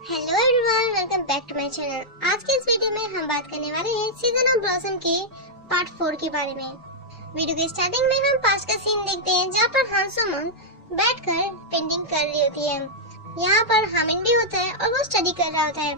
Hello everyone, welcome back to my channel. आज के इस वीडियो में हम बात करने वाले हैं सीजन ऑफ ब्लॉसम के पार्ट 4 के बारे में। वीडियो के स्टार्टिंग में हम पास्ट का सीन देखते हैं जहाँ पर हांसोमन बैठकर पेंटिंग कर रही होती है। यहाँ पर हामिन भी होता है और वो स्टडी कर रहा होता है।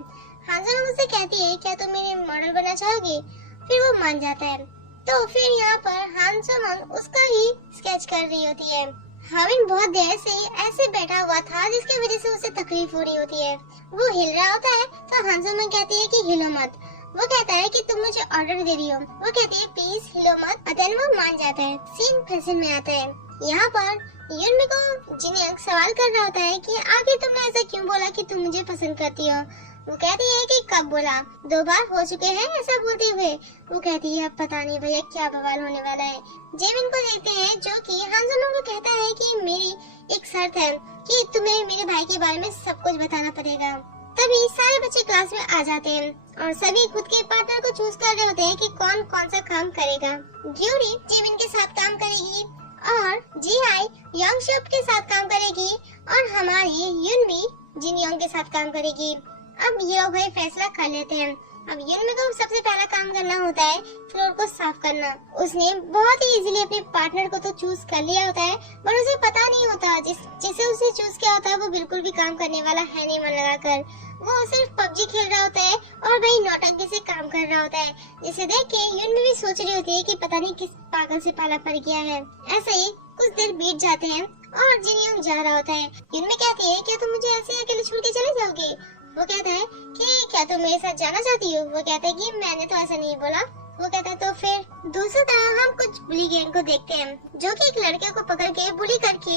हांसोमन उससे कहती है क्या तुम मेरे मॉडल बनना चाहोगी? फिर वो मान जाता है। तो फिर यहाँ पर हांसोमन उसका ही स्केच कर रही होती है। हामिन बहुत देर से ऐसे बैठा हुआ था जिसकी वजह से उसे तकलीफ हो रही होती है। वो हिल रहा होता है तो हांसोमन कहती है कि हिलो मत। वो कहता है कि तुम मुझे ऑर्डर दे रही हो। वो कहती है प्लीज हिलो मत। अतन वो मान जाता है। सीन प्रेजेंट में आता है। यहाँ पर युनमी को जिनयोंग सवाल कर रहा होता है कि आखिर तुमने ऐसा क्यों बोला कि तुम मुझे पसंद करती हो। वो कहती है कि कब बोला? 2 बार हो चुके हैं ऐसा बोलते हुए। वो कहती है अब पता नहीं भैया क्या बवाल होने वाला है। जेमिन को देखते हैं जो कि हांसोमन को कहता है कि मेरी एक शर्त है कि तुम्हें मेरे भाई के बारे में सब कुछ बताना पड़ेगा। तभी सारे बच्चे क्लास में आ जाते हैं और सभी खुद के पार्टनर को चूज कर रहे होते हैं कि कौन कौन सा काम करेगा। ग्यूरी जेमिन के साथ काम करेगी और जीहाई योंगशुप के साथ काम करेगी और हमारी युनमी जिनयोंग के साथ काम करेगी। अब ये लोग भाई फैसला कर लेते हैं। अब युनमी को सबसे पहला काम करना होता है फ्लोर को साफ करना। उसने बहुत ही इजीली अपने पार्टनर को तो चूज कर लिया होता है पर उसे पता नहीं होता जिसे उसे चूज किया होता है वो बिल्कुल भी काम करने वाला है नहीं मन लगाकर। वो सिर्फ पबजी खेल रहा होता है और वही नौटंकी से काम कर रहा होता है, जिसे देख के युनमी भी सोच रही होती है कि पता नहीं किस पागल से पाला पड़ गया है। ऐसे ही कुछ देर बीत जाते हैं और जिनयोंग जा रहा होता है। युनमी कहती है क्या तुम मुझे ऐसे अकेले छोड़ के चले जाओगे? वो कहता है कि क्या तुम मेरे साथ जाना चाहती हो? वो कहता है कि मैंने तो ऐसा नहीं बोला। वो कहता है तो फिर दूसरी तरफ हम कुछ बुली गैंग को देखते हैं जो कि एक लड़के को पकड़ के बुली करके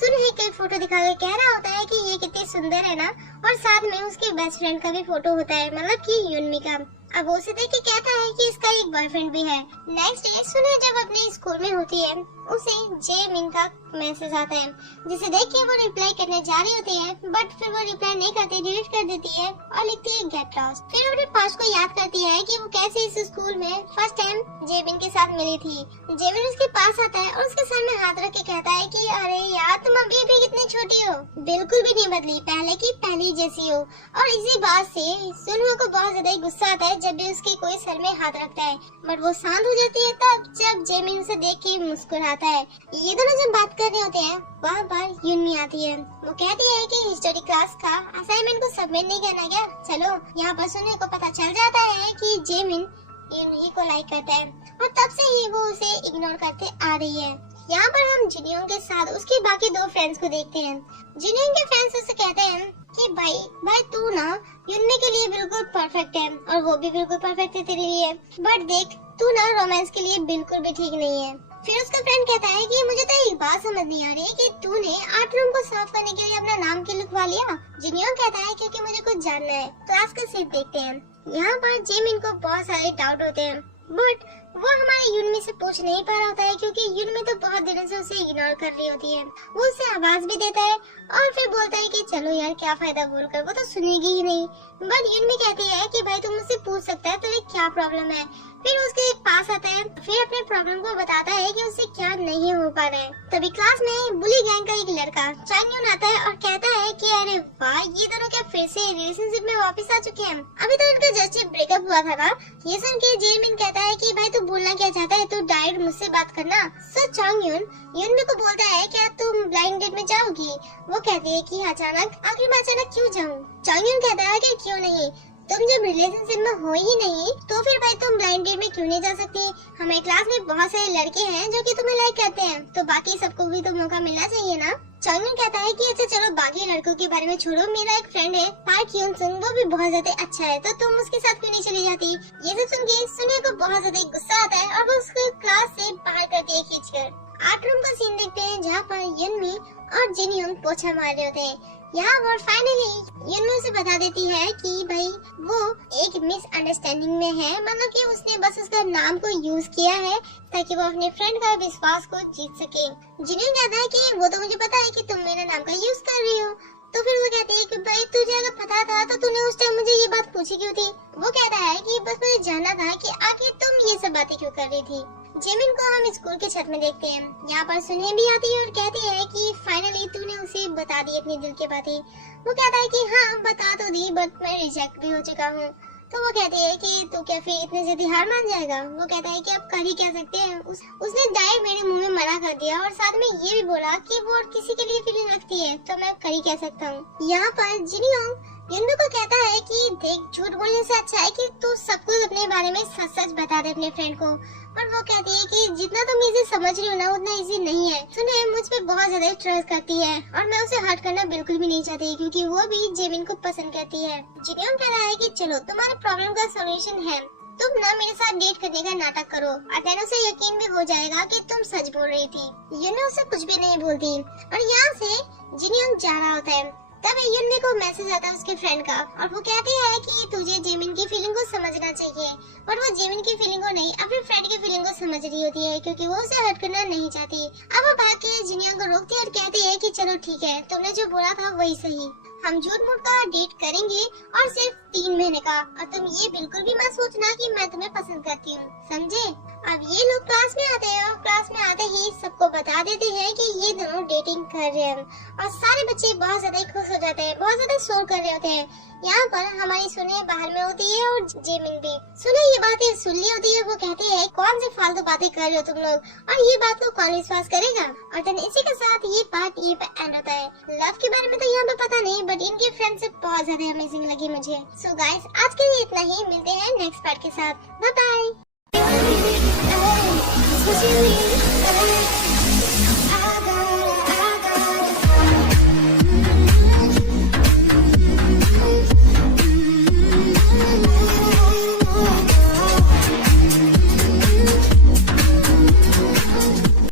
सुनहे की फोटो दिखा के कह रहा होता है कि ये कितनी सुंदर है ना, और साथ में उसके बेस्ट फ्रेंड का भी फोटो होता है, मतलब कि युनमी का। अब उसे देख के कहता है कि इसका एक बॉयफ्रेंड भी है। नेक्स्ट डे सुनहे जब अपने स्कूल में होती है उसे जेमिन का मैसेज आता है जिसे देख के वो रिप्लाई करने जा रही होती है बट फिर वो रिप्लाई नहीं करती, डिलीट कर देती है और लिखती है गेट लॉस्ट। फिर अपने पास्ट को याद करती है कि वो कैसे इस स्कूल में फर्स्ट टाइम जेमिन के साथ मिली थी। जेमिन उसके पास आता है और उसके सर में हाथ रख के कहता है कि अरे यार तुम अभी भी कितनी छोटी हो, बिल्कुल भी नहीं बदली, पहले की पहली जैसी हो। और इसी बात से सुनहो को बहुत ज्यादा गुस्सा आता है जब भी उसके कोई सर में हाथ रखता है, बट वो शांत हो जाती है तब जब जेमिन उसे देख के मुस्कुराता है। ये दोनों जब बात कर रहे होते हैं वहाँ पर युनमी आती है। वो कहती है कि हिस्टोरी क्लास का असाइनमेंट को सबमिट नहीं करना क्या? चलो। यहाँ पर सुनहे को पता चल जाता है कि जेमिन युनमी को लाइक करता है और तब से ही वो उसे इग्नोर करते आ रही है। यहाँ पर हम जिनयोंग के साथ उसके बाकी 2 फ्रेंड्स को देखते हैं। जिनयोंग के फ्रेंड्स उसे कहते हैं कि भाई तू ना युनमी के लिए बिल्कुल परफेक्ट है और वो भी बिल्कुल परफेक्ट है तेरे लिए, बट देख तू ना रोमांस के लिए बिल्कुल भी ठीक नहीं है। फिर उसका फ्रेंड कहता है कि मुझे तो एक बात समझ नहीं आ रही कि तूने आर्ट रूम को साफ करने के लिए अपना नाम क्यों लिखवा लिया? जिनयोंग कहता है क्योंकि मुझे कुछ जानना है। क्लास का सीट देखते हैं। यहाँ पर जेमिन को बहुत सारे डाउट होते हैं बट वो हमारे युनमी से पूछ नहीं पा रहा होता है क्योंकि युनमी तो बहुत दिनों से उसे इग्नोर कर रही होती है। वो उसे आवाज भी देता है और फिर बोलता है कि चलो यार क्या फायदा बोलकर, वो तो सुनेगी ही नहीं। बट युनमी कहती है कि भाई तुम मुझसे पूछ सकता है तुझे क्या प्रॉब्लम है। फिर उसके पास आता है, फिर अपने प्रॉब्लम को बताता है कि उससे क्या नहीं हो पा रहा है। तभी क्लास में बुली गैंग का एक लड़का चांगयुन आता है और कहता है कि अरे वाह ये दोनों क्या फिर से रिलेशनशिप में वापस आ चुके हैं? अभी तो इनका जस्ट ब्रेकअप हुआ था ना। ये सुन के जेमिन कहता है कि भाई तू बोलना क्या चाहता है, तू डायरेक्ट मुझसे बात करना। सो चांगयुन युनमी को बोलता है क्या तुम ब्लाइंड डेट में जाओगी? वो कहती है कि अचानक, आखिर मैं अचानक क्यों जाऊँ? चांगयुन कहता है कि क्यों नहीं, तुम जब रिलेशनशिप में हो ही नहीं तो फिर भाई तुम ब्लाइंड डेट में क्यों नहीं जा सकती? हमारे क्लास में बहुत सारे लड़के हैं जो कि तुम्हें लाइक करते हैं, तो बाकी सबको भी तो मौका मिलना चाहिए ना। चांगयुन कहता है कि अच्छा चलो बाकी लड़कों के बारे में छोड़ो, मेरा एक फ्रेंड है पार्क ह्यून सुन, वो भी बहुत ज्यादा अच्छा है, तो तुम उसके साथ क्यों नहीं चली जाती? ये सब सुन के सुनहे को बहुत ज्यादा गुस्सा आता है और वो उसको क्लास से बाहर करती है खींचकर। आर्ट रूम का सीन देखते हैं जहाँ पर युनमी और जिनयोंग पोछा मार रहे होते हैं। यहाँ पर फाइनली युनमी उसे बता देती है कि भाई वो एक मिसअंडरस्टैंडिंग में है, मतलब कि उसने बस उसका नाम को यूज किया है ताकि वो अपने फ्रेंड का विश्वास को जीत सके। जिन्हें कहता है कि वो तो मुझे पता है कि तुम मेरे नाम का यूज कर रही हो। तो फिर वो कहती है कि भाई तुझे अगर पता था तो तूने उस टाइम मुझे ये बात पूछी क्यों थी? वो कहता है कि बस मुझे जानना था कि आखिर तुम ये सब बातें क्यों कर रही थी। जेमिन को हम स्कूल के छत में देखते हैं। यहाँ पर सुनहे भी आती है और कहती है कि फाइनली तूने उसे बता दी अपने दिल की बातें। वो कहता है कि हाँ बता तो दी, बट मैं रिजेक्ट भी हो चुका हूँ। तो वो कहती है कि तू क्या फिर इतने जल्दी हार मान जाएगा। वो कहता है कि अब कर ही क्या सकते हैं। उसने डायरेक्ट मेरे मुंह में मना कर दिया और साथ में ये भी बोला कि वो और किसी के लिए फीलिंग रखती है, तो मैं कर ही क्या सकता हूँ। यहाँ पर जिनयोंग युनबी को कहता है कि देख, झूठ बोलने से अच्छा है कि तू सब कुछ अपने बारे में सच सच बता दे अपने फ्रेंड को। और वो कहती है कि जितना तुम इसे समझ रही हो ना, उतना इजी नहीं है। सुने, मुझ पे बहुत ज्यादा ट्रस्ट करती है और मैं उसे हर्ट करना बिल्कुल भी नहीं चाहती, क्योंकि वो भी जेमिन को पसंद करती है। जिनयोंग कह रहा है कि चलो, तुम्हारे प्रॉब्लम का सोल्यूशन है, तुम ना मेरे साथ डेट करने का नाटक करो और देन उसे यकीन भी हो जाएगा कि तुम सच बोल रही थी। युनबी उसे कुछ भी नहीं बोलती और यहाँ से जिनयोंग जा रहा होता है। तब युनबी को मैसेज आता है उसके फ्रेंड का और वो कहती है कि तुझे जेमिन की फीलिंग को समझना चाहिए। और वो जेमिन की फीलिंग को नहीं, अपने फ्रेंड की फीलिंग को समझ रही होती है, क्योंकि वो उसे हर्ट करना नहीं चाहती। अब वो भाग के जिनयोंग को रोकती है और कहती है कि चलो ठीक है, तुमने जो बोला था वही सही, हम झूठ मूठ का डेट करेंगे और सिर्फ 3 महीने का। और तुम ये बिल्कुल भी मत सोचना कि मैं तुम्हें पसंद करती हूँ, समझे। अब ये लोग क्लास में आते हैं और क्लास में आते ही सबको बता देते हैं कि ये दोनों डेटिंग कर रहे हैं और सारे बच्चे बहुत ज्यादा खुश हो जाते हैं, बहुत ज्यादा शोर कर रहे होते हैं। यहाँ पर हमारी सुने बाहर में होती है और जेमिन भी। सुने ये बातें सुन ली होती है। वो कहते हैं कौन सी फालतू बातें कर रहे हो तुम लोग, और ये बात को कौन विश्वास करेगा। और देन इसी के साथ ये पार्ट ये पे एंड होता है। लव के बारे में तो यहाँ पे पता नहीं, बट इनके फ्रेंडशिप बहुत ज्यादा अमेजिंग लगी मुझे। सो गाइस, आज के लिए इतना ही, मिलते हैं नेक्स्ट पार्ट के साथ। Bye bye.